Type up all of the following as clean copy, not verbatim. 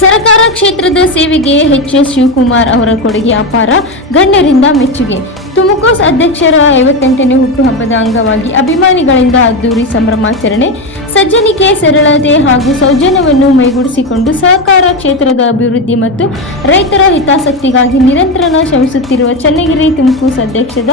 ಸರ್ಕಾರ ಕ್ಷೇತ್ರದ ಸೇವೆಗೆ ಎಚ್.ಎಸ್. ಶಿವಕುಮಾರ್ ಅವರ ಕೊಡುಗೆ ಅಪಾರ, ಗಣ್ಯರಿಂದ ಮೆಚ್ಚುಗೆ. ತುಮಕೂರು ಅಧ್ಯಕ್ಷರ 58ನೇ ಹುಟ್ಟುಹಬ್ಬದ ಅಂಗವಾಗಿ ಅಭಿಮಾನಿಗಳಿಂದ ಅದ್ದೂರಿ ಸಂಭ್ರಮಾಚರಣೆ. ಸಜ್ಜನಿಕೆ, ಸರಳತೆ ಹಾಗೂ ಸೌಜನ್ಯವನ್ನು ಮೈಗೂಡಿಸಿಕೊಂಡು ಸಹಕಾರ ಕ್ಷೇತ್ರದ ಅಭಿವೃದ್ಧಿ ಮತ್ತು ರೈತರ ಹಿತಾಸಕ್ತಿಗಾಗಿ ನಿರಂತರ ಶ್ರಮಿಸುತ್ತಿರುವ ಚನ್ನಗಿರಿ ತುಮಕೂರು ಅಧ್ಯಕ್ಷದ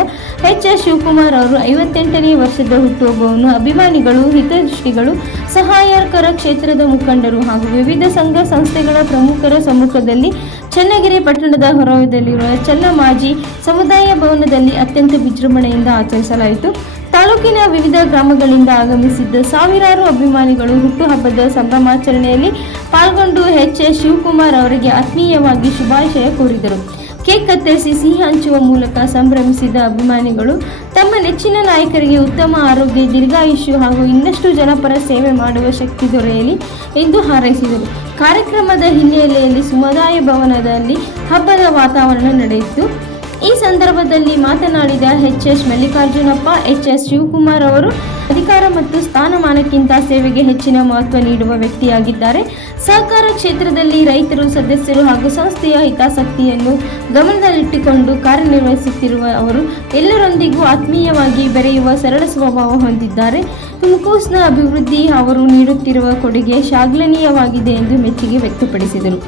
ಎಚ್.ಎಸ್. ಶಿವಕುಮಾರ್ ಅವರು 58ನೇ ವರ್ಷದ ಹುಟ್ಟುಹಬ್ಬವನ್ನು ಅಭಿಮಾನಿಗಳು, ಹಿತದೃಷ್ಟಿಗಳು, ಸಹಾಯಕರ ಕ್ಷೇತ್ರದ ಮುಖಂಡರು ಹಾಗೂ ವಿವಿಧ ಸಂಘ ಸಂಸ್ಥೆಗಳ ಪ್ರಮುಖರ ಸಮ್ಮುಖದಲ್ಲಿ ಚನ್ನಗಿರಿ ಪಟ್ಟಣದ ಹೊರವಲಯದಲ್ಲಿರುವ ಚನ್ನಮಾಜಿ ಸಮುದಾಯ ಭವನದಲ್ಲಿ ಅತ್ಯಂತ ವಿಜೃಂಭಣೆಯಿಂದ ಆಚರಿಸಲಾಯಿತು. ತಾಲೂಕಿನ ವಿವಿಧ ಗ್ರಾಮಗಳಿಂದ ಆಗಮಿಸಿದ್ದ ಸಾವಿರಾರು ಅಭಿಮಾನಿಗಳು ಹುಟ್ಟುಹಬ್ಬದ ಸಂಭ್ರಮಾಚರಣೆಯಲ್ಲಿ ಪಾಲ್ಗೊಂಡು ಎಚ್.ಎಸ್. ಶಿವಕುಮಾರ್ ಅವರಿಗೆ ಆತ್ಮೀಯವಾಗಿ ಶುಭಾಶಯ ಕೋರಿದರು. ಕೇಕ್ ಕತ್ತರಿಸಿ ಸಿಹಿ ಹಂಚುವ ಮೂಲಕ ಸಂಭ್ರಮಿಸಿದ ಅಭಿಮಾನಿಗಳು ತಮ್ಮ ನೆಚ್ಚಿನ ನಾಯಕರಿಗೆ ಉತ್ತಮ ಆರೋಗ್ಯ, ದೀರ್ಘಾಯುಷ್ಯ ಹಾಗೂ ಇನ್ನಷ್ಟು ಜನಪರ ಸೇವೆ ಮಾಡುವ ಶಕ್ತಿ ದೊರೆಯಲಿ ಎಂದು ಹಾರೈಸಿದರು. ಕಾರ್ಯಕ್ರಮದ ಹಿನ್ನೆಲೆಯಲ್ಲಿ ಸಮುದಾಯ ಭವನದಲ್ಲಿ ಹಬ್ಬದ ವಾತಾವರಣ ನಡೆಯಿತು. ಈ ಸಂದರ್ಭದಲ್ಲಿ ಮಾತನಾಡಿದ ಎಚ್.ಎಸ್. ಮಲ್ಲಿಕಾರ್ಜುನಪ್ಪ, ಎಚ್.ಎಸ್. ಶಿವಕುಮಾರ್ ಅವರು ಅಧಿಕಾರ ಮತ್ತು ಸ್ಥಾನಮಾನಕ್ಕಿಂತ ಸೇವೆಗೆ ಹೆಚ್ಚಿನ ಮಹತ್ವ ನೀಡುವ ವ್ಯಕ್ತಿಯಾಗಿದ್ದಾರೆ. ಸಹಕಾರ ಕ್ಷೇತ್ರದಲ್ಲಿ ರೈತರು, ಸದಸ್ಯರು ಹಾಗೂ ಸಂಸ್ಥೆಯ ಹಿತಾಸಕ್ತಿಯನ್ನು ಗಮನದಲ್ಲಿಟ್ಟುಕೊಂಡು ಕಾರ್ಯನಿರ್ವಹಿಸುತ್ತಿರುವ ಅವರು ಎಲ್ಲರೊಂದಿಗೂ ಆತ್ಮೀಯವಾಗಿ ಬೆರೆಯುವ ಸರಳ ಸ್ವಭಾವ ಹೊಂದಿದ್ದಾರೆ. ತುಮಕೂರಿನ ಅಭಿವೃದ್ಧಿ ಅವರು ನೀಡುತ್ತಿರುವ ಕೊಡುಗೆ ಶ್ಲಾಘನೀಯವಾಗಿದೆ ಎಂದು ಮೆಚ್ಚುಗೆ ವ್ಯಕ್ತಪಡಿಸಿದರು.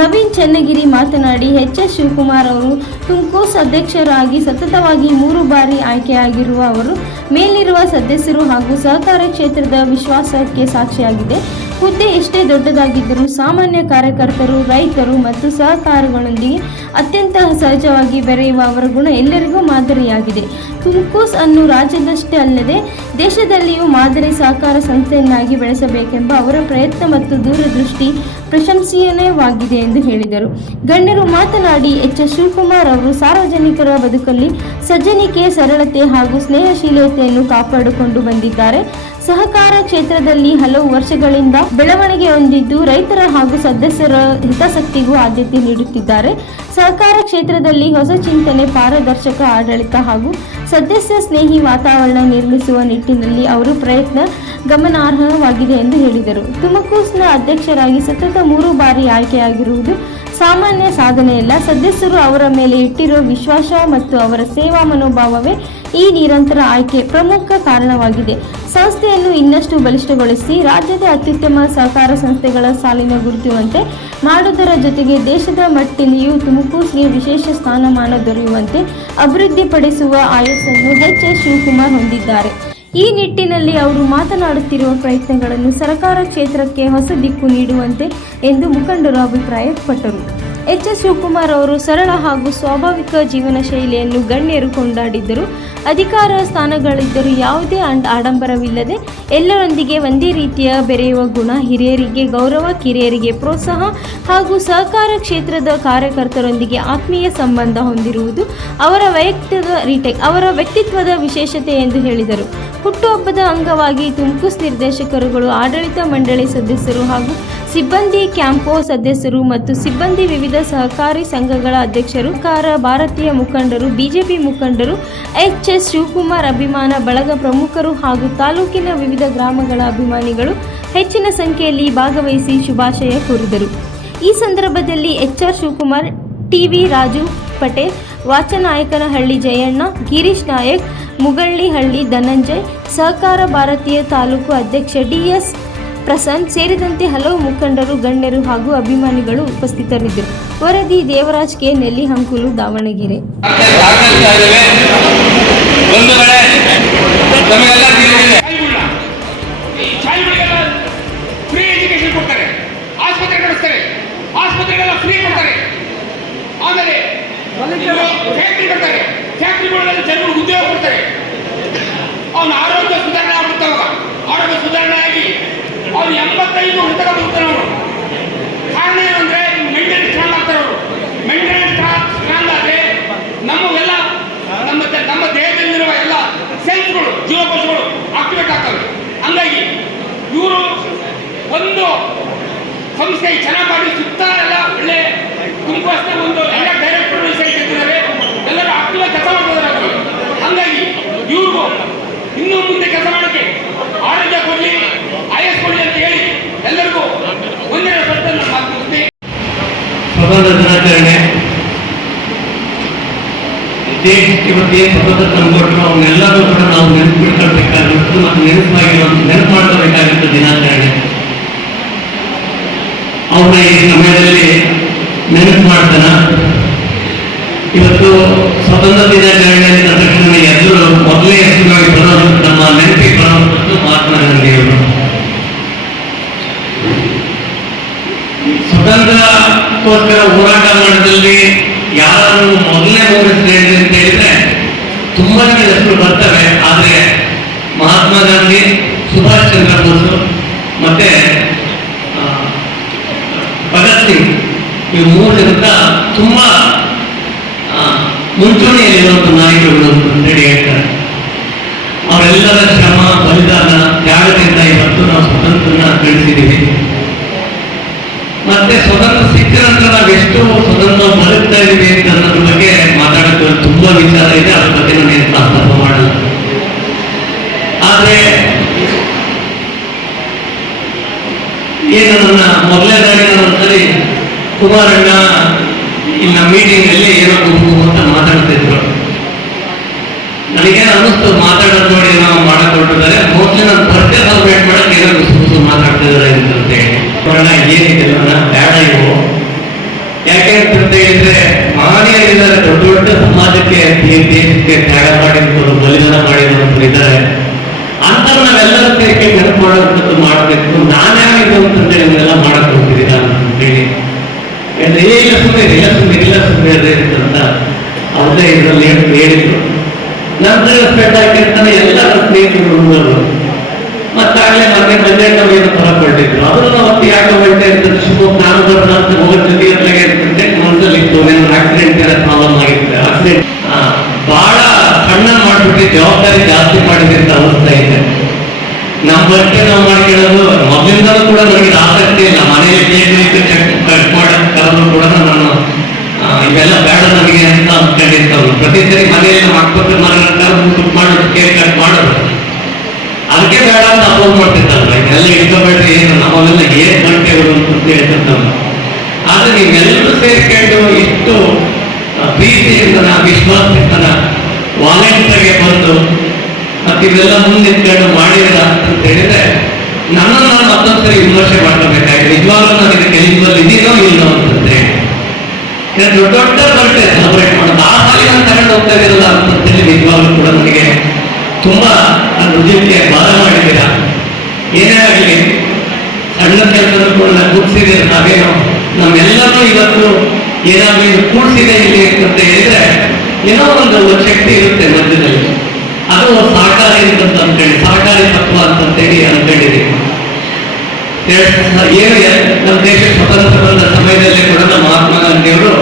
ನವೀನ್ ಚನ್ನಗಿರಿ ಮಾತನಾಡಿ, ಎಚ್.ಎಸ್. ಶಿವಕುಮಾರ್ ಅವರು ತುಮಕೂರು ಅಧ್ಯಕ್ಷರಾಗಿ ಸತತವಾಗಿ 3 ಬಾರಿ ಆಯ್ಕೆಯಾಗಿರುವ ಅವರು ಮೇಲಿರುವ ಸದಸ್ಯರು ಹಾಗೂ ಸಹಕಾರ ಕ್ಷೇತ್ರದ ವಿಶ್ವಾಸಕ್ಕೆ ಸಾಕ್ಷಿಯಾಗಿದೆ. ಹುದ್ದೆ ಎಷ್ಟೇ ದೊಡ್ಡದಾಗಿದ್ದರೂ ಸಾಮಾನ್ಯ ಕಾರ್ಯಕರ್ತರು, ರೈತರು ಮತ್ತು ಸಹಕಾರಿಗಳೊಂದಿಗೆ ಅತ್ಯಂತ ಸಹಜವಾಗಿ ಬೆರೆಯುವ ಅವರ ಗುಣ ಎಲ್ಲರಿಗೂ ಮಾದರಿಯಾಗಿದೆ. ತುಮಕೂರು ಅನ್ನು ರಾಜ್ಯದಷ್ಟೇ ಅಲ್ಲದೆ ದೇಶದಲ್ಲಿಯೂ ಮಾದರಿ ಸಹಕಾರ ಸಂಸ್ಥೆಯನ್ನಾಗಿ ಬೆಳೆಸಬೇಕೆಂಬ ಅವರ ಪ್ರಯತ್ನ ಮತ್ತು ದೂರದೃಷ್ಟಿ ಪ್ರಶಂಸನೀಯವಾಗಿದೆ ಎಂದು ಹೇಳಿದರು. ಗಣ್ಯರು ಮಾತನಾಡಿ, ಎಚ್.ಎಸ್. ಶಿವಕುಮಾರ್ ಅವರು ಸಾರ್ವಜನಿಕರ ಬದುಕಲ್ಲಿ ಸಜ್ಜನಿಕೆ, ಸರಳತೆ ಹಾಗೂ ಸ್ನೇಹಶೀಲತೆಯನ್ನು ಕಾಪಾಡಿಕೊಂಡು ಬಂದಿದ್ದಾರೆ. ಸಹಕಾರ ಕ್ಷೇತ್ರದಲ್ಲಿ ಹಲವು ವರ್ಷಗಳಿಂದ ಬೆಳವಣಿಗೆ ಹೊಂದಿದ್ದು ರೈತರ ಹಾಗೂ ಸದಸ್ಯರ ಹಿತಾಸಕ್ತಿಗೂ ಆದ್ಯತೆ ನೀಡುತ್ತಿದ್ದಾರೆ. ಸಹಕಾರ ಕ್ಷೇತ್ರದಲ್ಲಿ ಹೊಸ ಚಿಂತನೆ, ಪಾರದರ್ಶಕ ಆಡಳಿತ ಹಾಗೂ ಸದಸ್ಯ ಸ್ನೇಹಿ ವಾತಾವರಣ ನಿರ್ಮಿಸುವ ನಿಟ್ಟಿನಲ್ಲಿ ಅವರ ಪ್ರಯತ್ನ ಗಮನಾರ್ಹವಾಗಿದೆ ಎಂದು ಹೇಳಿದರು. ತುಮಕೂರಿನ ಅಧ್ಯಕ್ಷರಾಗಿ ಸತತ 3 ಬಾರಿ ಆಯ್ಕೆಯಾಗಿರುವುದು ಸಾಮಾನ್ಯ ಸಾಧನೆಯಲ್ಲ. ಸದಸ್ಯರು ಅವರ ಮೇಲೆ ಇಟ್ಟಿರುವ ವಿಶ್ವಾಸ ಮತ್ತು ಅವರ ಸೇವಾ ಮನೋಭಾವವೇ ಈ ನಿರಂತರ ಆಯ್ಕೆ ಪ್ರಮುಖ ಕಾರಣವಾಗಿದೆ. ಸಂಸ್ಥೆಯನ್ನು ಇನ್ನಷ್ಟು ಬಲಿಷ್ಠಗೊಳಿಸಿ ರಾಜ್ಯದ ಅತ್ಯುತ್ತಮ ಸಹಕಾರ ಸಂಸ್ಥೆಗಳ ಸಾಲಿನ ಗುರುತಿಸುವಂತೆ ಮಾಡುವುದರ ಜೊತೆಗೆ ದೇಶದ ಮಟ್ಟದಲ್ಲಿಯೂ ತುಮಕೂರಿಗೆ ವಿಶೇಷ ಸ್ಥಾನಮಾನ ದೊರೆಯುವಂತೆ ಅಭಿವೃದ್ಧಿಪಡಿಸುವ ಆಯಸ್ಸನ್ನು ಎಚ್.ಎಸ್. ಶಿವಕುಮಾರ್ ಹೊಂದಿದ್ದಾರೆ. ಈ ನಿಟ್ಟಿನಲ್ಲಿ ಅವರು ಮಾತನಾಡುತ್ತಿರುವ ಪ್ರಯತ್ನಗಳನ್ನು ಸಹಕಾರ ಕ್ಷೇತ್ರಕ್ಕೆ ಹೊಸ ದಿಕ್ಕು ನೀಡುವಂತೆ ಎಂದು ಮುಖಂಡರು ಅಭಿಪ್ರಾಯಪಟ್ಟರು. ಎಚ್.ಎಸ್. ಶಿವಕುಮಾರ್ ಅವರು ಸರಳ ಹಾಗೂ ಸ್ವಾಭಾವಿಕ ಜೀವನ ಶೈಲಿಯನ್ನು ಗಣ್ಯರು ಕೊಂಡಾಡಿದ್ದರು. ಅಧಿಕಾರ ಸ್ಥಾನಗಳಿದ್ದರೂ ಯಾವುದೇ ಆಡಂಬರವಿಲ್ಲದೆ ಎಲ್ಲರೊಂದಿಗೆ ಒಂದೇ ರೀತಿಯ ಬೆರೆಯುವ ಗುಣ, ಹಿರಿಯರಿಗೆ ಗೌರವ, ಕಿರಿಯರಿಗೆ ಪ್ರೋತ್ಸಾಹ ಹಾಗೂ ಸಹಕಾರ ಕ್ಷೇತ್ರದ ಕಾರ್ಯಕರ್ತರೊಂದಿಗೆ ಆತ್ಮೀಯ ಸಂಬಂಧ ಹೊಂದಿರುವುದು ಅವರ ವ್ಯಕ್ತಿತ್ವದ ವಿಶೇಷತೆ ಎಂದು ಹೇಳಿದರು. ಹುಟ್ಟುಹಬ್ಬದ ಅಂಗವಾಗಿ ತುಮಕೂರು ನಿರ್ದೇಶಕರುಗಳು, ಆಡಳಿತ ಮಂಡಳಿ ಸದಸ್ಯರು ಹಾಗೂ ಸಿಬ್ಬಂದಿ, ಕ್ಯಾಂಪೋ ಸದಸ್ಯರು ಮತ್ತು ಸಿಬ್ಬಂದಿ, ವಿವಿಧ ಸಹಕಾರಿ ಸಂಘಗಳ ಅಧ್ಯಕ್ಷರು, ಭಾರತೀಯ ಮುಖಂಡರು, ಬಿಜೆಪಿ ಮುಖಂಡರು, ಎಚ್.ಎಸ್. ಶಿವಕುಮಾರ್ ಅಭಿಮಾನ ಬಳಗ ಪ್ರಮುಖರು ಹಾಗೂ ತಾಲೂಕಿನ ವಿವಿಧ ಗ್ರಾಮಗಳ ಅಭಿಮಾನಿಗಳು ಹೆಚ್ಚಿನ ಸಂಖ್ಯೆಯಲ್ಲಿ ಭಾಗವಹಿಸಿ ಶುಭಾಶಯ ಕೋರಿದರು. ಈ ಸಂದರ್ಭದಲ್ಲಿ ಎಚ್.ಆರ್. ಶಿವಕುಮಾರ್, ಟಿ.ವಿ. ರಾಜು ಪಟೇಲ್, ವಾಚನಾಯಕನಹಳ್ಳಿ ಜಯಣ್ಣ, ಗಿರೀಶ್ ನಾಯಕ್, ಮುಗಳ್ಳಿಹಳ್ಳಿ ಧನಂಜಯ್, ಸಹಕಾರ ಭಾರತೀಯ ತಾಲೂಕು ಅಧ್ಯಕ್ಷ ಡಿ.ಎಸ್. ಪ್ರಸನ್ನ ಸೇರಿದಂತೆ ಹಲವು ಮುಖಂಡರು, ಗಣ್ಯರು ಹಾಗೂ ಅಭಿಮಾನಿಗಳು ಉಪಸ್ಥಿತರಿದ್ದರು. ವರದಿ ದೇವರಾಜ್ ಕೆ. ನೆಲ್ಲಿಹಂಕುಲು, ದಾವಣಗೆರೆ. ಉದ್ಯೋಗ ಕೊಡ್ತಾರೆ. ಅವನ ಆರೋಗ್ಯ ಸುಧಾರಣೆ ಆಗುತ್ತವಾಗ ಆರೋಗ್ಯ ಸುಧಾರಣೆ ಆಗಿ ಅವ್ರು 85 ವರ್ಷ ಬದುಕ್ತಾರೆ. ಅವರು ಕಾರಣ ಏನಂದ್ರೆ ಮೇಂಟೆನೆನ್ಸ್ ಸ್ಟ್ರಾಂಗ್ ಆಗ್ತಾರೆ. ಅವರು ಮೇಂಟೆನೆನ್ಸ್ ಸ್ಟ್ರಾಂಗ್ ಆದರೆ ನಮಗೆಲ್ಲ ನಮ್ಮ ದೇಹದಲ್ಲಿರುವ ಎಲ್ಲ ಸೆಲ್ಸ್ಗಳು, ಜೀವಕೋಶಗಳು ಆಕ್ಟಿವೇಟ್ ಆಗ್ತವೆ. ಹಂಗಾಗಿ ಇವರು ಒಂದು ಸಂಸ್ಥೆ ಚೆನ್ನಾಗಿ ಮಾಡಿ ಸುತ್ತ ಎಲ್ಲ ಒಳ್ಳೆ ತುಮಕೂರು ಒಂದು ಎಲ್ಲ ಡೈರೆಕ್ಟರ್ ಸೇರಿದ್ದಾರೆ. ಎಲ್ಲರೂ ಆಕ್ಟಿವ್ ಕೆಲಸ ಮಾಡ್ತಿದ್ದಾರೆ. ಹಂಗಾಗಿ ಇವ್ರಿಗೂ ಇನ್ನೂ ಮುಂದೆ ಕೆಲಸ ಮಾಡೋಕ್ಕೆ ಆರೋಗ್ಯ ಕೊಡಲಿ, ಆಯಸ್ ಕೊಡಲಿ ಅಂತ ಹೇಳಿ ಎಲ್ಲರಿಗೂ ಒಂದೇ ಮಾತು ಸ್ವಾತಂತ್ರ್ಯ ದಿನಾಚರಣೆ ದೇಶಕ್ಕೆ ಇವತ್ತೇನು ಸ್ವತಂತ್ರ ತಂದುಕೊಟ್ರು ಅವನ್ನೆಲ್ಲರೂ ಕೂಡ ನಾವು ನೆನಪಿಟ್ಕೊಳ್ಬೇಕಾಗಿತ್ತು ಮತ್ತು ನೆನಪು ಮಾಡ್ಕೋಬೇಕಾಗಿತ್ತು ದಿನಾಚರಣೆ. ಅವ್ರನ್ನ ಈ ಸಮಯದಲ್ಲಿ ನೆನಪು ಮಾಡ್ತಾನ. ಇವತ್ತು ಸ್ವತಂತ್ರ ದಿನಾಚರಣೆ ಅಂದ ತಕ್ಷಣ ಎಲ್ಲರೂ ಮೊದಲೇ ಹೆಸರುವಾಗಿ ಬರೋದು ನಮ್ಮ ನೆನಪಿಗೆ ಬರೋದು ಮಹಾತ್ಮ ಗಾಂಧಿಯವರು. ಸ್ವತಂತ್ರಕ್ಕೋಸ್ಕರ ಹೋರಾಟ ಮಾಡೋದ್ರಲ್ಲಿ ಯಾರು ಮೊದಲನೇ ಮೂಡಿಸಿದೆ ಅಂತ ಹೇಳಿದ್ರೆ ತುಂಬಾ ಜನ ಹೆಸರು ಬರ್ತವೆ. ಆದರೆ ಮಹಾತ್ಮ ಗಾಂಧಿ, ಸುಭಾಷ್ ಚಂದ್ರ ಬೋಸ್ ಮತ್ತೆ ಭಗತ್ ಸಿಂಗ್ ಇವು ಮೂರು ಜನದ ತುಂಬಾ ಮುಂಚೂಣಿಯಲ್ಲಿರುವಂಥ ನಾಯಕರುಗಳು ಅಂತೇಳಿ ಹೇಳ್ತಾರೆ. ಅವರೆಲ್ಲರ ಶ್ರಮ, ಬಲಿದಾನ, ತ್ಯಾಗದಿಂದ ಇವತ್ತು ನಾವು ಸ್ವತಂತ್ರನ ಗಳಿಸಿದ್ದೀವಿ. ಮತ್ತೆ ಸ್ವತಂತ್ರ ಸಿಕ್ಕ ನಂತರ ನಾವೆಷ್ಟು ಸ್ವತಂತ್ರ ಬದುಕ್ತಾ ಇದೀವಿ ಅಂತ ಅನ್ನೋದ್ರ ಬಗ್ಗೆ ಮಾತಾಡೋದು ತುಂಬಾ ವಿಚಾರ ಇದೆ. ಅದ್ರ ಬಗ್ಗೆ ನಾನು ಪ್ರಸ್ತಾಪ ಮಾಡಲ್ಲ. ಆದ್ರೆ ಏನು ನನ್ನ ಮೊದಲನೇ ದಾರಿ ಒಂದ್ಸರಿ ಕುಮಾರಣ್ಣ ಇಲ್ಲಿ ನಮ್ಮ ಮೀಟಿಂಗ್ ಅಲ್ಲಿ ಏನೋ ಅಂತ ಮಾತಾಡ್ತಿದ್ರು. ನನಗೇನು ಅನ್ನಿಸ್ತು ಮಾತಾಡೋದು ನೋಡಿ ನಾವು ಮಾಡಕ್ ಹೊರಟಿದ್ದಾರೆ. ಮೋಸ್ಟ್ಲಿ ನಾನು ಬರ್ತೆ ಸೆಲೆಬ್ರೇಟ್ ಮಾಡಕ್ಕೆ ಏನೋ ಸುಮ್ಮನೆ ಮಾತಾಡ್ತಿದ್ದಾರೆ ಅಂತ ಹೇಳಿ ಕೊರೋನ ಏನಿದೆ ಬೇಡ ಇವು. ಯಾಕೆ ಅಂತ ಹೇಳಿದ್ರೆ ಮಹನೀಯರಿದ್ದಾರೆ, ದೊಡ್ಡ ದೊಡ್ಡ ಸಮಾಜಕ್ಕೆ ದೇಶಕ್ಕೆ ತ್ಯಾಗ ಮಾಡಿರ್ಬೋದು, ಬಲಿದಾನ ಮಾಡಿರೋರು ಇದ್ದಾರೆ. ಅಂತ ನಾವೆಲ್ಲರೂ ಸೇರಿಕೆ ನೆನಪು ಮಾಡೋದು ಮಾಡಬೇಕು. ನಾನ್ಯಾರಿಗೂ ಅಂತಂದೇಳಿ ಇವನ್ನೆಲ್ಲ ಮಾಡಕ್ ಹೋಗ್ತಿದ್ದೀರಾ ಅಂತೇಳಿ ಇಲ್ಲ ಸುಮ್ಮನೆ ಅಂತ ಅವ್ರದೇ ಇದರಲ್ಲಿ ಹೇಳಿದ್ರು. ನಂತರ ಸ್ಪೆಟ್ ಹಾಕಿರ್ತಾನೆ ಎಲ್ಲರ ಸ್ನೇಹಿತರು ಹುಡುಗರು ಮತ್ತಾಗಲೇ ಮೊನ್ನೆ ನಾವೇನು ಹೊರಕೊಟ್ಟಿದ್ರು. ಅದನ್ನು ಅವತ್ತು ಯಾಕೆ ಹೊರಟೆ ಅಂತ ಶಿವಮೊಗ್ಗ ನಾನು ಬರೋಣ ಅಂತ ಹೋಗೋ ಜೊತೆ ಇರ್ತಂತೆ ಮನಸ್ಸಲ್ಲಿತ್ತು. ಆಕ್ಸಿಡೆಂಟ್ ಎಲ್ಲ ಪ್ರಾಬ್ಲಮ್ ಆಗಿರುತ್ತೆ. ಆಕ್ಸಿಡೆಂಟ್ ಬಹಳ ಸಣ್ಣ ಮಾಡ್ಬಿಟ್ಟು ಜವಾಬ್ದಾರಿ ಜಾಸ್ತಿ ಮಾಡಿದಂತ ಅವಸ್ಥೆ ಇದೆ. ನಮ್ಮ ಬಗ್ಗೆ ನಾವು ಮಾಡ್ಕೊಳ್ಳೋದು ಮೊದಲಿಂದಲೂ ಕೂಡ ನನಗೆ ಆಸಕ್ತಿ ಇಲ್ಲ. ಮನೆಯಲ್ಲಿ ಕಟ್ ಮಾಡಕ್ ಕರೆದ್ರು ಕೂಡ ನಾನು ಇವೆಲ್ಲ ಬೇಡ ನಮಗೆ ಅಂತ ಅಂದ್ಕೊಂಡಿರ್ತಾವೆ. ಪ್ರತಿ ಸರಿ ಮನೆಯಲ್ಲಿ ನಮ್ಮ ಅಕ್ಕಪಕ್ಕದ ಮನೆ ಮಾಡೋದು, ಕೇಕ್ ಕಟ್ ಮಾಡೋದು, ಅದಕ್ಕೆ ಬೇಡ ಅಂತ ಅಪೋಸ್ ಮಾಡ್ತಿರ್ತಾರಲ್ಲ. ಇದೆಲ್ಲ ಇಟ್ಕೋಬೇಡ್ರಿ, ಏನು ನಮ್ಮವೆಲ್ಲ ಏನ್ ಗಂಟೆಗಳು ಅಂತ ಹೇಳ್ತಿರ್ತಾವೆ. ಆದ್ರೆ ನೀವೆಲ್ಲರೂ ಸೇರ್ಕೊಂಡು ಇಷ್ಟು ಪ್ರೀತಿಯಿಂದ ವಿಶ್ವಾಸದಿಂದ ವಾಲಂಟಿಯರ್ಗೆ ಬಂದು ಮತ್ತೆ ಇವೆಲ್ಲ ಮುಂದಿಟ್ಕೊಂಡು ಮಾಡಿಲ್ಲ ಅಂತ ಹೇಳಿದ್ರೆ ನನ್ನನ್ನು ನಾನು ಮತ್ತೊಂದ್ಸರಿ ವಿಮರ್ಶೆ ಮಾಡ್ಕೋಬೇಕಾಗಿದೆ. ನಿಜವಾಗ್ಲೂ ನಾನು ಇದಕ್ಕೆ ಎಲಿಜಿಬಲ್ ಇದೀನೋ ಇಲ್ಲೋ ಅಂತ ಹೇಳಿ ದೊಡ್ಡ ದೊಡ್ಡ ಬರ್ಡೇ ಸೆಲೆಬ್ರೇಟ್ ಮಾಡೋದು ಆ ಸಾಲಿ ನಾನು ತಗೊಂಡು ಹೋಗ್ತಾ ಇರಲ್ಲ ಅಂತೇಳಿ ನಿಜವಾಗ್ಲೂ ಕೂಡ ನನಗೆ ತುಂಬಾ ನನ್ನ ಹೃದಯಕ್ಕೆ ಭಾರ ಮಾಡಿದ್ದೀರಾ. ಏನೇ ಆಗಲಿ ಸಣ್ಣ ಕೆಲಸದ ಕೂಡ ನಾನು ಕೂಡಿಸಿದ್ದೀರ. ನಾವೇನೋ ನಮ್ಮೆಲ್ಲರೂ ಇವತ್ತು ಏನಾದ್ರೂ ಇದು ಕೂಡಿಸಿದೆ ಇಲ್ಲಿ ಅಂತ ಹೇಳಿದ್ರೆ ಏನೋ ಒಂದು ಶಕ್ತಿ ಇರುತ್ತೆ ಮಧ್ಯದಲ್ಲಿ. ಅದು ಸಹಕಾರಿ ಅಂತ ಅನ್ಕೊಳ್ಳಿ, ಸಹಕಾರಿ ತತ್ವ ಅಂತೇಳಿ ಅನ್ಕೊಂಡಿದ್ದೀವಿ. ಏನು ನಮ್ಮ ದೇಶ ಸ್ವತಂತ್ರ ಬಂದ ಸಮಯದಲ್ಲಿ ಕೂಡ ನಮ್ಮ ಮಹಾತ್ಮ ಗಾಂಧಿಯವರು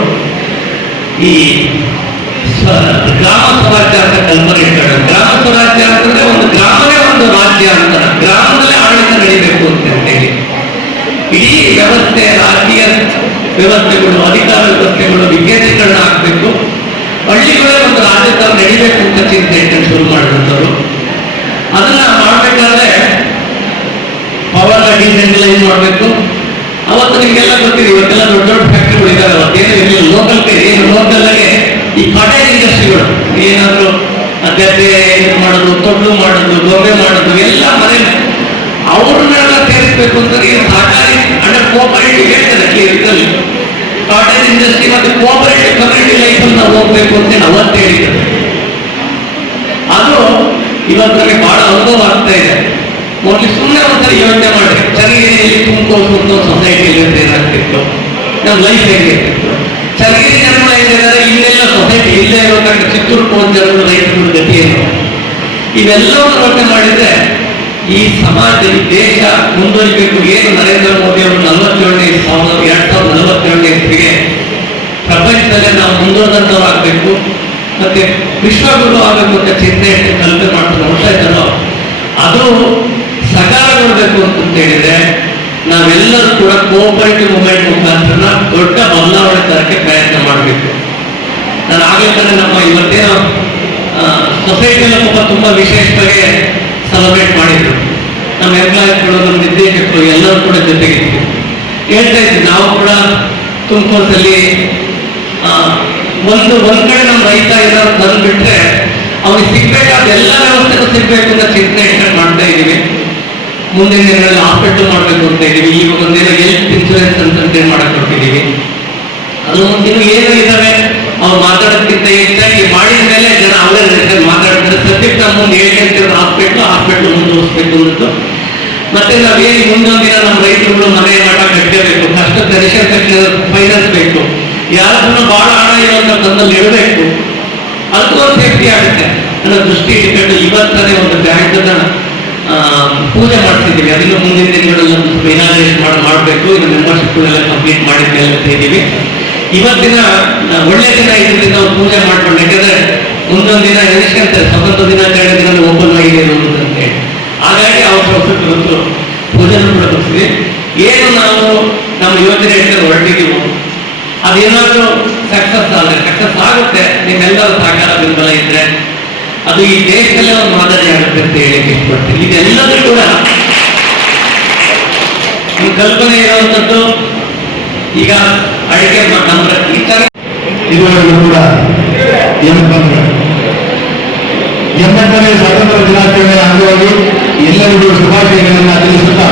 ಈ ಗ್ರಾಮ ಸ್ವರಾಜ್ಯ ಅಂತ ಕಲ್ಪನೆ ಇಟ್ಟಾರೆ. ಗ್ರಾಮ ಸ್ವರಾಜ್ಯ ಅಂತಂದ್ರೆ ಒಂದು ಗ್ರಾಮವೇ ಒಂದು ರಾಜ್ಯ ಅಂತ, ಗ್ರಾಮದಲ್ಲೇ ಆಡಳಿತ ನಡೀಬೇಕು ಅಂತ ಹೇಳಿ ಇಡೀ ವ್ಯವಸ್ಥೆ, ರಾಜಕೀಯ ವ್ಯವಸ್ಥೆಗಳು, ಅಧಿಕಾರ ವ್ಯವಸ್ಥೆಗಳು ವಿಕೇಂದ್ರೀಕರಣ ಆಗಬೇಕು, ಹಳ್ಳಿಗಳೇ ಒಂದು ರಾಜ್ಯದ ನಡಿಬೇಕು ಅಂತ ಚಿಂತೆ ಇಟ್ಟು ಶುರು ಮಾಡಿದಂಥವ್ರು. ಅದನ್ನ ಮಾಡಬೇಕಾದ್ರೆ ಪವರ್ ಡಿಸೆಂಟ್ರಲೈಸ್ ಮಾಡಬೇಕು. ಅವತ್ತು ನಿಮಗೆಲ್ಲ ಗೊತ್ತಿದೆ, ಇವತ್ತೆಲ್ಲ ದೊಡ್ಡ ದೊಡ್ಡ ಫ್ಯಾಕ್ಟ್ರಿಗಳು ಇದ್ದಾರೆ. ಅವತ್ತೇನು ಇರಲಿಲ್ಲ. ಲೋಕಲ್ಗೆ ಈ ಕಾಟೇಜ್ ಇಂಡಸ್ಟ್ರಿಗಳು ಏನಾದ್ರು ಗದ್ದೆ ಮಾಡೋದು, ತೊಟ್ಲು ಮಾಡೋದು, ಗೊಂಬೆ ಮಾಡೋದು ಎಲ್ಲ ಮನೆ ಅವ್ರನ್ನೆಲ್ಲ ಸೇರಿಸ್ಬೇಕು ಅಂತ ಸಹಕಾರಿ ಅಂಡರ್ ಕೋಆಪರೇಟಿವ್ ಹೇಳ್ತಾರೆ ಇದರಲ್ಲಿ. ಕಾಟೇಜ್ ಇಂಡಸ್ಟ್ರಿ ಮತ್ತು ಕೋಆಪರೇಟಿವ್ ಕಮ್ಯುನಿಟಿ ಲೈಫ್ ಅಂತ ಹೋಗ್ಬೇಕು ಅಂತ ಅವತ್ತು ಹೇಳಿದ್ದಾರೆ. ಅದು ಇವತ್ತು ನಮಗೆ ಬಹಳ ಅನುಭವ ಆಗ್ತಾ ಇದೆ. ಮೊದಲು ಸುಮ್ಮನೆ ಒಂದ್ಸರಿ ಯೋಚನೆ ಮಾಡಿ, ಚನ್ನಗಿರಿಯಲ್ಲಿ ತುಮಕೂರು ಸೊಸೈಟಿಯಲ್ಲಿ ಏನಾಗ್ತಿತ್ತು, ನಮ್ಮ ಲೈಫ್ ಹೇಗಿರ್ತಿತ್ತು. ಚನ್ನಗಿರಿ ಜನಗಳು ಏನಿದ್ದಾರೆ, ಇಲ್ಲೆಲ್ಲ ಸೊಸೈಟಿ ಇಲ್ಲೇ ಇರೋ ಕಾರಣ ಚಿತ್ತೂರು ಕೋನ್ ಜನಗಳು ರೈತರ ಗತಿ ಏನು, ಇವೆಲ್ಲವನ್ನು ಯೋಚನೆ ಮಾಡಿದ್ರೆ ಈ ಸಮಾಜ, ಈ ದೇಶ ಮುಂದುವರಿಬೇಕು. ಏನು ನರೇಂದ್ರ ಮೋದಿ ಅವರು 2047 ಇಸ್ವಿಗೆ ಪ್ರಪಂಚದಲ್ಲೇ ನಾವು ಮುಂದುವರೆದಂತವಾಗಬೇಕು ಮತ್ತೆ ವಿಶ್ವಗುರು ಆಗಬೇಕು ಅಂತ ಚಿಂತೆ ಕಲ್ಪನೆ ಮಾಡ್ಕೊಂಡು ನೋಡ್ತಾ ಇದ್ದಾರೋ ಅದು ಸಕಾಲಗೊಳ್ಬೇಕು ಅಂತ ಹೇಳಿದ್ರೆ ನಾವೆಲ್ಲರೂ ಕೂಡ ಕೋಆಪರೇಟಿವ್ ಮೂವ್ಮೆಂಟ್ ಮುಖಾಂತರ ದೊಡ್ಡ ಬದಲಾವಣೆ ತರಕ್ಕೆ ಪ್ರಯತ್ನ ಮಾಡಬೇಕು. ನಾನು ಆಗಲೇ ನಮ್ಮ ಇವತ್ತೇನೋ ಸೊಸೈಟಿಯಲ್ಲ ತುಂಬಾ ವಿಶೇಷವಾಗಿ ಸೆಲೆಬ್ರೇಟ್ ಮಾಡಿದ್ರು. ನಮ್ಮ ಎಂಪ್ಲಾಯೀಸ್ಗಳು, ನಮ್ಮ ನಿರ್ದೇಶಕರು ಎಲ್ಲರೂ ಕೂಡ ಜೊತೆಗಿದ್ರು. ಹೇಳ್ತಾ ಇದ್ವಿ ನಾವು ಕೂಡ ತುಮಕೂರಲ್ಲಿ ಒಂದ್ ಕಡೆ ನಮ್ಮ ರೈತ ಏನಾದ್ರು ತಂದ್ಬಿಟ್ರೆ ಅವ್ನಿಗೆ ಸಿಗ್ಬೇಕಾದ ಎಲ್ಲ ವ್ಯವಸ್ಥೆಗೂ ಸಿಗ್ಬೇಕು ಅಂತ ಚಿಂತನೆ ಇಟ್ಕೊಂಡು ಮಾಡ್ತಾ ಇದ್ದೀವಿ. ಮುಂದಿನ ದಿನಗಳಲ್ಲಿ ಹಾಸ್ಪಿಟಲ್ ಮಾಡಬೇಕು ಅಂತ ಇದ್ದೀವಿ. ಈಗ ಒಂದೇನೋ ಹೆಲ್ತ್ ಇನ್ಶೂರೆನ್ಸ್ ಅಂತ ಮಾಡಕ್ ಕೊಟ್ಟಿದ್ದೀವಿ. ಅದು ಇನ್ನು ಏನು ಇದಾವೆ ಅವ್ರು ಮಾತಾಡೋದಕ್ಕಿಂತ ಹೆಚ್ಚಾಗಿ ಮಾಡಿದ ಮೇಲೆ ಜನ ಅವರೇ ಮಾತಾಡ್ತಾರೆ. ಸದ್ಯಕ್ಕೆ ನಮ್ಮ ಮುಂದೆ ಹೇಳ್ಕೊಂತಿರೋದು ಹಾಸ್ಪಿಟ್ಲ್ ಮುಂದುವರಿಸ್ಬೇಕು ಅನ್ನೋದು. ಮತ್ತೆ ನಾವೇನು ಮುಂದೊಂದು ದಿನ ನಮ್ಮ ರೈತರುಗಳು ಮನೆ ಮಠ ಕಟ್ಟಬೇಕು, ಕಷ್ಟದ ರೇಷನ್ ಫೈನಾನ್ಸ್ ಬೇಕು, ಯಾರನ್ನ ಬಹಳ ಹಣ ಇರುವಂತ ತಂದಲ್ಲಿ ಇಡಬೇಕು, ಅದಕ್ಕೂ ಸೇಫ್ಟಿ ಆಗುತ್ತೆ ಅನ್ನೋ ದೃಷ್ಟಿ ಇಟ್ಕೊಂಡು ಇವತ್ತನೇ ಒಂದು ಬ್ಯಾಂಕ್ನ ಪೂಜೆ ಮಾಡ್ತಿದ್ದೀವಿ. ಅದನ್ನು ಮುಂದಿನ ದಿನಗಳಲ್ಲಿ ಇನಾಗ್ರೇಷನ್ ಮಾಡಬೇಕು. ಇನ್ನು ಮೆಂಬರ್ಶಿಪ್ ಎಲ್ಲ ಕಂಪ್ಲೀಟ್ ಮಾಡಿದ್ವಿ ಅಂತ ಇದ್ದೀವಿ. ಇವತ್ತಿನ ಒಳ್ಳೆ ದಿನ ಇದರಿಂದ ನಾವು ಪೂಜೆ ಮಾಡ್ಕೊಂಡು, ಯಾಕಂದ್ರೆ ಮುಂದೊಂದು ದಿನ ಎಣಿಸ್ಕೊಂತಾರೆ ಸ್ವತಂತ್ರ ದಿನ ದಿನ ಓಪನ್ ಆಗಿದೆ ಅಂತ ಹೇಳಿ. ಹಾಗಾಗಿ ಅವತ್ತು ಪೂಜೆನೂ ಕೂಡ ಬರ್ತೀವಿ. ಏನು ನಾವು ನಮ್ಮ ಯೋಜನೆ ಇಟ್ಕೊಂಡು ಹೊರಟಿದ್ದೀವೋ ಅದೇನಾದ್ರೂ ಸಕ್ಸಸ್ ಆಗುತ್ತೆ, ನಿಮ್ಮೆಲ್ಲರ ಸಹಕಾರ ಬೆಂಬಲ ಇದ್ರೆ ಅದು ಈ ದೇಶದಲ್ಲೇ ಒಂದು ಮಾದರಿ ಆಗುತ್ತೆ ಅಂತ ಹೇಳಕ್ಕೆ ಇಷ್ಟಪಡ್ತೀನಿ. ಇದೆಲ್ಲದೂ ಕೂಡ ಈ ಕಲ್ಪನೆ ಇರುವಂಥದ್ದು. ಈಗ ಅಡಿಕೆ ನಮ್ಮ ಈ ತರ ಇದುವರೆಗೂ ಕೂಡ 80ನೇ ಸ್ವಾತಂತ್ರ್ಯ ದಿನಾಚರಣೆ ಅಂಗವಾಗಿ ಎಲ್ಲರಿಗೂ ಶುಭಾಶಯಗಳನ್ನು ತಿಳಿಸುತ್ತಾ,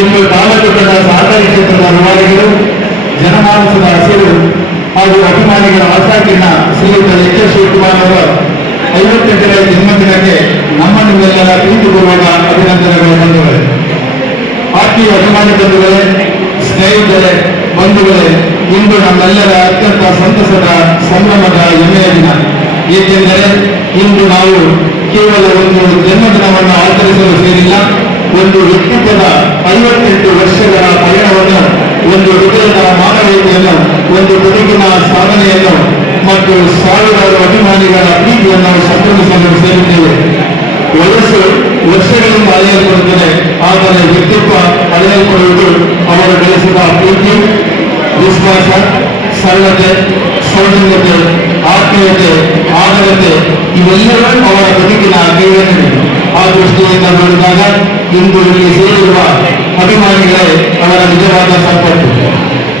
ಇಂದು ತಾಲೂಕುಗಳ ಸಹಕಾರಿ ಕ್ಷೇತ್ರದ ರೂವಾರಿಗಳು, ಜನಮಾನಸದ ಹಸಿರು ಹಾಗೂ ಅಭಿಮಾನಿಗಳ ಆಶಾಕಿರಣ ಶ್ರೀಯುತ ಎಚ್ ಎಸ್ ಶಿವಕುಮಾರ್ ಅವರ 58ನೇ ಜನ್ಮದಿನಕ್ಕೆ ನಮ್ಮ ನಿಮ್ಮೆಲ್ಲರ ಪ್ರೀತಿಪೂರ್ವಕ ಅಭಿನಂದನೆಗಳು ಬಂಧುಗಳೇ. ಆತ್ಮೀಯ ಅಭಿಮಾನಿ ಬಂಧುಗಳೇ, ಸ್ನೇಹಿತರೆ, ಬಂಧುಗಳೇ, ಇಂದು ನಮ್ಮೆಲ್ಲರ ಅತ್ಯಂತ ಸಂತಸದ ಸಂಭ್ರಮದ ಹೆಮ್ಮೆಯ ದಿನ. ಏಕೆಂದರೆ ಇಂದು ನಾವು ಕೇವಲ ಒಂದು ಜನ್ಮದಿನವನ್ನು ಆಚರಿಸಲು ಸೇರಿಲ್ಲ, ಒಂದು ವ್ಯಕ್ತಿತ್ವದ 58 ವರ್ಷಗಳ ಪಯಣವನ್ನು, ಒಂದು ಹೃದಯದ ಮಾನವೀಯತೆಯನ್ನು, ಒಂದು ಬದುಕಿನ ಸಾಧನೆಯನ್ನು ಮತ್ತು ಸಾವಿರಾರು ಅಭಿಮಾನಿಗಳ ಪ್ರೀತಿಯನ್ನು ಸಂಭ್ರಮಿಸಲು ಸೇರಿದ್ದೇವೆ. ವಯಸ್ಸು ವರ್ಷಗಳಿಂದ ಅಳೆಯಲ್ಪಡುತ್ತದೆ, ಆದರೆ ವ್ಯಕ್ತಿತ್ವ ಅಳೆಯಲ್ಪಡುವುದು ಅವರು ಗಳಿಸಿದ ಪ್ರೀತಿ, ವಿಶ್ವಾಸ, ಸರಳತೆ, ಸೌಜನ್ಯತೆ, ಆತ್ಮೀಯತೆ, ಆದರತೆ ಇವೆಲ್ಲವೂ ಅವರ ಬದುಕಿನ ಕೈಗನ್ನಡಿ. ಆ ದೃಷ್ಟಿಯಿಂದ ನೋಡಿದಾಗ ಇಂದು ಇಲ್ಲಿ ಸೇರಿರುವ ಅಭಿಮಾನಿಗಳೇ ಅವರ ನಿಜವಾದ ಸಂಪತ್ತು.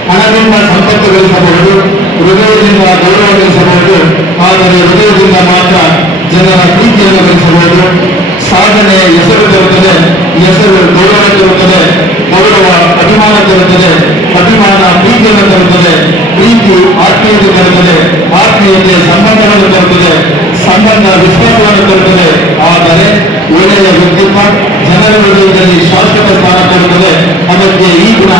ಹಣದಿಂದ ಸಂಪತ್ತು ಗಳಿಸಬಹುದು, ಹೃದಯದಿಂದ ಗೌರವ ಗಳಿಸಬಹುದು, ಆದರೆ ಹೃದಯದಿಂದ ಮಾತ್ರ ಜನರ ಪ್ರೀತಿಯನ್ನು ಗಳಿಸಬಹುದು. ಸಾಧನೆ ಹೆಸರು ತರುತ್ತದೆ, ಹೆಸರು ಗೌರವ ತರುತ್ತದೆ, ಗೌರವ ಅಭಿಮಾನ ತರುತ್ತದೆ, ಅಭಿಮಾನ ಪ್ರೀತಿಯನ್ನು ತರುತ್ತದೆ, ಪ್ರೀತಿ ಆತ್ಮೀಯತೆ ತರುತ್ತದೆ, ಆತ್ಮೀಯತೆ ಸಂಬಂಧವನ್ನು ತರುತ್ತದೆ, ಸಂಬಂಧ ವಿಶ್ವಾಸವನ್ನು ತರುತ್ತದೆ. ಆದರೆ ಒಳ್ಳೆಯ ವ್ಯಕ್ತಿತ್ವ ಜನರ ಹೃದಯದಲ್ಲಿ ಶಾಶ್ವತ ಸ್ಥಾನ ತರುತ್ತದೆ. ಅದಕ್ಕೆ ಈ ಗುಣ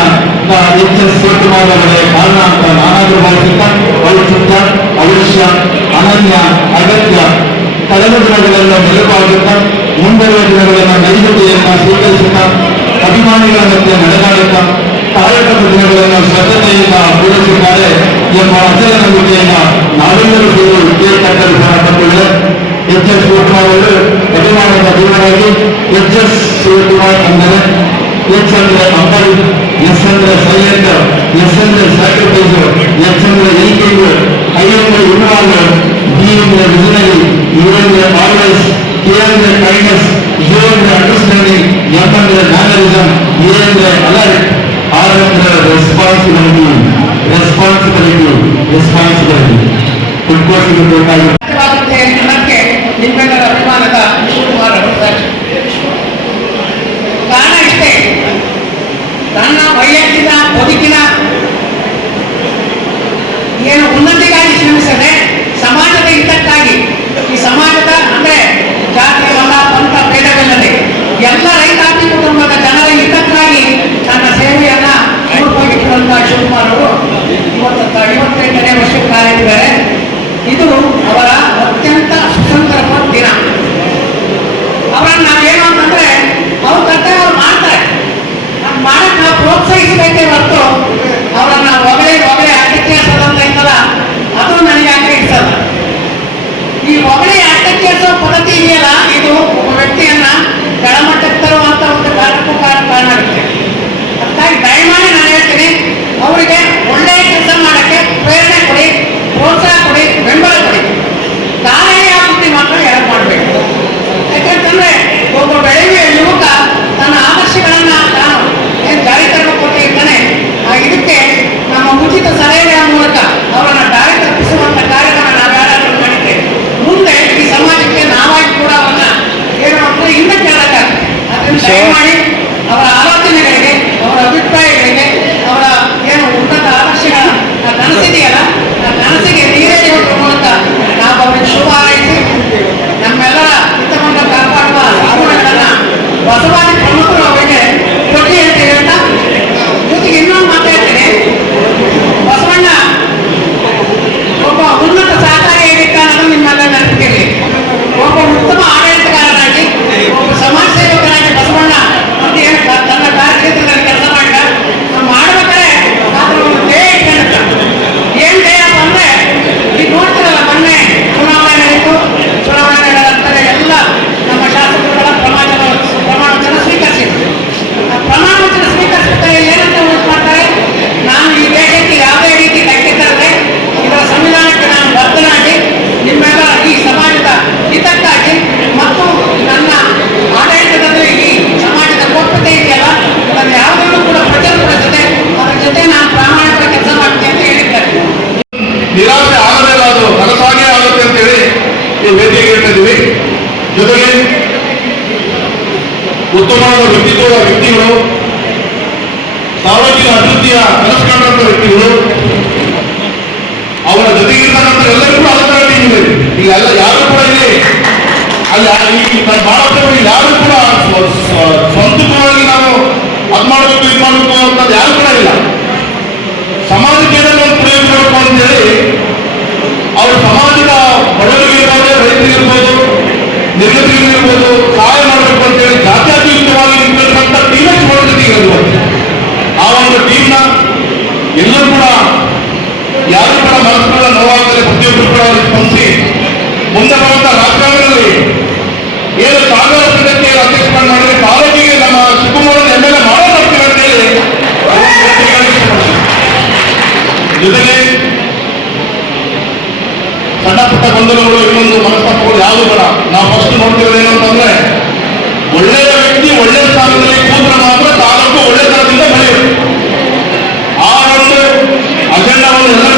ಎಚ್ ಎಸ್ ಶಿವಕುಮಾರ್ ಅವರೇ ಕಾರಣ ಅಂತ ನಾನಾದರೂ ಭಾವಿಸುತ್ತಾ, ಔಚಿತ್ಯ, ಅವಶ್ಯ, ಅನನ್ಯ, ಅಗತ್ಯ ಕಳೆದ ದಿನಗಳನ್ನು ನೆನಪಾಗುತ್ತಾ, ಮುಂಬರುವ ದಿನಗಳನ್ನು ನೈಜತೆಯನ್ನು ಸ್ವೀಕರಿಸುತ್ತಾ, ಅಭಿಮಾನಿಗಳ ಮಧ್ಯೆ ನಡೆದಾಡುತ್ತಾ, ಕಾರ್ಯಕ್ರಮ ದಿನಗಳನ್ನು ಶ್ರದ್ಧತೆಯಿಂದ ಪೂರೈಸಿದ್ದಾರೆ ಎಂಬ ಅಚಲ ನಂಬಿಕೆಯನ್ನು ನಾವೆಲ್ಲರೂ ಸೇರಿ ಕೇಕ್ ಕಟ್ಟಲು ಬಂದಿದೆ. ಎಚ್ ಎಸ್ ಶಿವಕುಮಾರ್ ಅವರು ಅಭಿಮಾನದ ಜೀವನವಾಗಿ ಎಚ್ ಎಸ್ ಶಿವಕುಮಾರ್ ಅಂದರೆ ಎಚ್ ಅಂದ್ರೆ ಅಂಬಲ್, ಎಸ್ ಅಂದ್ರೆ ಸೈಲೆಂಟ್, ಎಸ್ ಅಂದ್ರೆ ಸ್ಯಾಕ್ರಿಫೈಸ್, ಎಚ್ ಅಂದ್ರೆ ಎಲ್ಕಿಂಗ್, ಐ ಅಂದ್ರೆ ಇನ್ವಾಲ್ವ್, ಬಿ ಅಂದ್ರೆ ವಿಷನರಿ, ಯು ಅಂದ್ರೆ ಆಲ್ವೇಸ್, ಕೆ ಅಂದ್ರೆ ಕೈಂಡ್ನೆಸ್, ಯು ಅಂದ್ರೆ ಅಂಡರ್ಸ್ಟ್ಯಾಂಡಿಂಗ್, ಎಂ ಅಂದ್ರೆ ಮ್ಯಾನರಿಸಮ್, ಎ ಅಂದ್ರೆ ಅಲರ್ಟ್, ಆರ್ ಅಂದ್ರೆ ರೆಸ್ಪಾನ್ಸಿಬಿಲಿಟಿ. ಸಾಧ್ಯವಾಗುತ್ತೆ ಅನ್ನಕ್ಕೆ ನಿಮ್ಮೆಲ್ಲರ ಅಭಿಮಾನದ ಶಿವಕುಮಾರ್ ಅವರು ಸಾಕ್ಷಿ. ಕಾರಣ ಇಷ್ಟೇ, ತನ್ನ ವೈಯಕ್ತಿಕ ಬದುಕಿನ ಏನು ಉನ್ನತಿಗಾಗಿ ಶ್ರಮಿಸದೆ ಸಮಾಜದ ಹಿತಕ್ಕಾಗಿ, ಈ ಸಮಾಜದ ಅಂದ್ರೆ ಜಾತಿ ಮತ ಪಂಥ ಭೇದವಿಲ್ಲದೆ ಎಲ್ಲ ರೈತಾಪಿ ಕುಟುಂಬದ ಜನರ ಹಿತಕ್ಕಾಗಿ ತನ್ನ ಸೇವೆಯನ್ನ ಮುಡುಪಾಗಿಟ್ಟಿರುವಂತ ಶಿವಕುಮಾರ್ ಅವರು ಇವತ್ತು 58ನೇ ವರ್ಷಕ್ಕೆ ಕಾಲಿಟ್ಟಿದ್ದಾರೆ. ಇದು ಅವರ ಅತ್ಯಂತ ಸುಸಂದರ್ಭ ದಿನ. ಅವರನ್ನು ನಾವೇನು ಅಂತಂದ್ರೆ ಅವ್ರ ಕರ್ತವ್ಯ ಅವ್ರು ಮಾಡ್ತಾರೆ, ಮಾಡಕ್ ನಾವು ಪ್ರೋತ್ಸಾಹಿಸಬೇಕೇ ಹೊರತು ಅವರನ್ನ ಹೊಗಳೆ ಅಟ್ಟಕ್ಕೇರಿಸೋದಂತ ಇತ್ತಲ್ಲ, ಅದು ನನಗೆ ಆಗ್ರಹಿಸಲ್ಲ. ಈ ಹೊಗಳೆ ಅಟ್ಟಕ್ಕೇರಿಸೋ ಪದ್ಧತಿ ಇದೆಯಲ್ಲ, ಇದು ಒಬ್ಬ ವ್ಯಕ್ತಿಯನ್ನ ಕೆಳಮಟ್ಟಕ್ಕೆ ತರುವಂತ ಒಂದು ಕಾರಣ ಆಗುತ್ತೆ. ಅದಕ್ಕಾಗಿ ದಯಮಾಡಿ ನಾನು ಹೇಳ್ತೀನಿ, ಅವರಿಗೆ ಒಳ್ಳೆಯ ಕೆಲಸ ಮಾಡಕ್ಕೆ ಪ್ರೇರಣೆ ಕೊಡಿ, ಪ್ರೋತ್ಸಾಹ ಕೊಡಿ, ಬೆಂಬಲ ಕೊಡಿ. ತಾನೇ ಆ ಬುದ್ಧಿ ಮಾತ್ರ ಯಾರು ಮಾಡಬೇಕು. ಯಾಕಂತಂದ್ರೆ ಒಬ್ಬ ಬೆಳೆಯುವ ಯುವಕ ತನ್ನ ಆದರ್ಶಗಳನ್ನ ತಾನು ಏನು ಜಾರಿ ತರಬೇಕು ಅಂತ ಇರ್ತಾನೆ, ರೀತಿಯ ಕನಸುಕೊಂಡಂತ ವ್ಯಕ್ತಿಗಳು, ಅವರ ಜೊತೆಗಿರ್ತಕ್ಕಂಥ ಎಲ್ಲರೂ ಕೂಡ ಅದೇ ಟೀಮ್ ಇದೆ. ಈಗ ಎಲ್ಲ ಯಾರು ಕೂಡ ಇಲ್ಲಿ ಅಲ್ಲಿ ಬಹಳಷ್ಟು ಯಾರು ಕೂಡ ಸ್ವಂತವಾಗಿ ನಾವು ಅದ್ ಮಾಡಬೇಕು ಇದು ಮಾಡಬೇಕು ಅನ್ನೋದು ಯಾರು ಕೂಡ ಇಲ್ಲ. ಸಮಾಜಕ್ಕೆ ಏನಾದ್ರು ಪ್ರಯೋಗ ಮಾಡಬೇಕು ಅಂತೇಳಿ ಅವರು ಸಮಾಜದ ಬಡವರಿಗಿರ್ಬೋದು, ರೈತರಿಗಿರ್ಬೋದು, ನಿರ್ಗತಿಗಳಿರ್ಬೋದು ಸಹಾಯ ಮಾಡಬೇಕು ಅಂತೇಳಿ ಜಾತ್ಯತೀತವಾಗಿ ನಿಂತಿರ್ತಕ್ಕಂಥ ಟೀಮ್ ಜೊತೆಗೆ ಆ ಒಂದು ಟೀಮ್ನ ಎಲ್ಲರೂ ಕೂಡ ಯಾರು ಕೂಡ ಮನಸ್ಸುಗಳ ನೋವಾಗಲಿ ಪ್ರತಿಯೊಬ್ಬರು ಕೂಡ ಸ್ಪಂದಿಸಿ ಮುಂದೆ ಬರುವಂತ ರಾಜಕಾರಣದಲ್ಲಿ ಏನು ಕಾಂಗ್ರೆಸ್ ಇದಕ್ಕೆ ಅಧ್ಯಕ್ಷ ಮಾಡಿದ್ರೆ ತಾಲೂಕಿಗೆ ನಮ್ಮ ಶಿವಕುಮಾರ್ MLA ಮಾಡೋ ಬರ್ತೀವಿ ಅಂತೇಳಿ ಜೊತೆಗೆ ಸಣ್ಣ ಪುಟ್ಟ ಗೊಂದಲಗಳು ಇನ್ನೊಂದು ಮನಸ್ತಾಪಗಳು ಯಾವುದು ಬೇಡ. ನಾವು ಫಸ್ಟ್ ನೋಡ್ತಿರೋದು ಏನು ಅಂತಂದ್ರೆ ಒಳ್ಳೆಯ ವ್ಯಕ್ತಿ ಒಳ್ಳೆಯ ಸ್ಥಾನದಲ್ಲಿ ಕೂತ್ರೆ ಮಾತ್ರ ತಾಲೂಕು ಒಳ್ಳೆ ತರದಿಂದ ಬೆಳೆಯುತ್ತೆ. ಆ ಒಂದು ಅಜೆಂಡಾವನ್ನು ಎಲ್ಲರೂ